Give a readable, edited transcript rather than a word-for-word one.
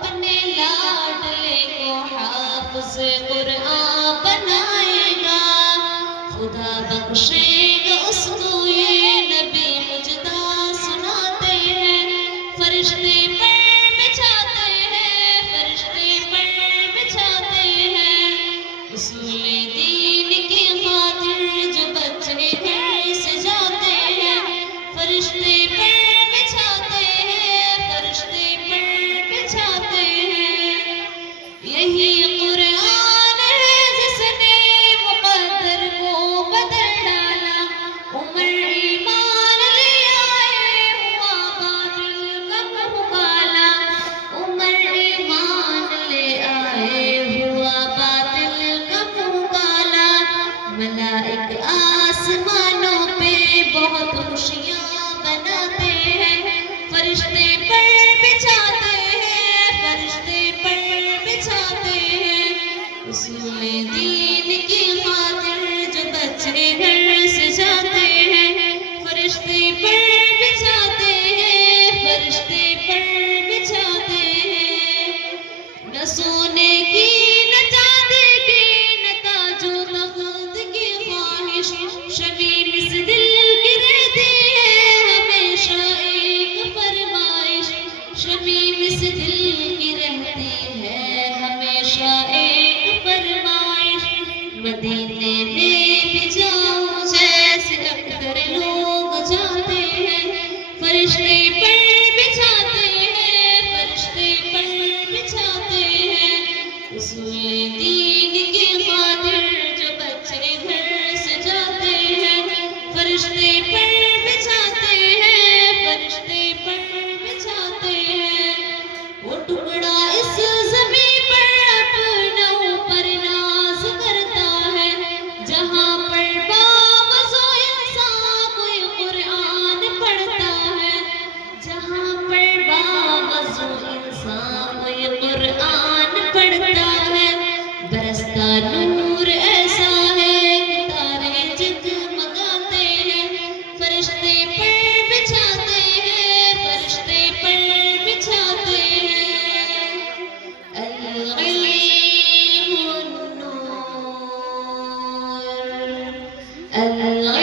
اپنے لاڈلے کو حافظ قرآن بنائے گا، خدا بخشے گا اس کو یہ نبی مجدہ سناتے ہیں، فرشتے پر بچھاتے ہیں، فرشتے پر بچھاتے ہیں، اصول دین کی خاطر جو بچے گھر سے جاتے ہیں، فرشتے پر بچھاتے ہیں، فرشتے پر بچھاتے ہیں۔ یہی قرآن ہے جس نے مقدر کو بدل ڈالا، عمر ایمان لے آئے ہوا باطل کا منہ کالا، عمر ایمان لے آئے ہوا باطل کا منہ کالا، ملائک آسمانوں پہ بہت خوشیاں مناتے ہیں، فرشتے پر بچھاتے ہیں، فرشتے پر بچھاتے ہیں، اصول دین کی خاطر جو بچے گھر سے جاتے ہیں، فرشتے پر بچھاتے ہیں، فرشتے پر بچھاتے ہیں۔ نہ سونے کی نہ چاندی کی نہ تاج و تخت کی خواہش، شمیم اس دل کی رہتی ہے ہمیشہ ایک فرمائش، شمیم اس دل کی رہتی ہے ہمیشہ ایک فرمائش، مدینے میں بھی جاؤں جیسے اکثر لوگ جاتے ہیں، فرشتے پر بچھاتے ہیں، فرشتے پر بچھاتے ہیں، اصول دین کی خاطر جو بچے گھر سے جاتے ہیں، فرشتے پر بچھاتے ہیں، فرشتے پر بچھاتے ہیں۔ وہ ٹکڑا اس زمین پر اپنا اوپر ناز کرتا ہے، جہاں پر باوضو انسان کوئی قرآن پڑھتا ہے، جہاں پر باوضو انسان کوئی قرآن پڑھتا ہے، برستا نور ایسا ہے کہ تارے جگمگاتے ہیں، فرشتے پر بچھاتے ہیں، فرشتے پر بچھاتے ہیں۔ العلم النور، العلم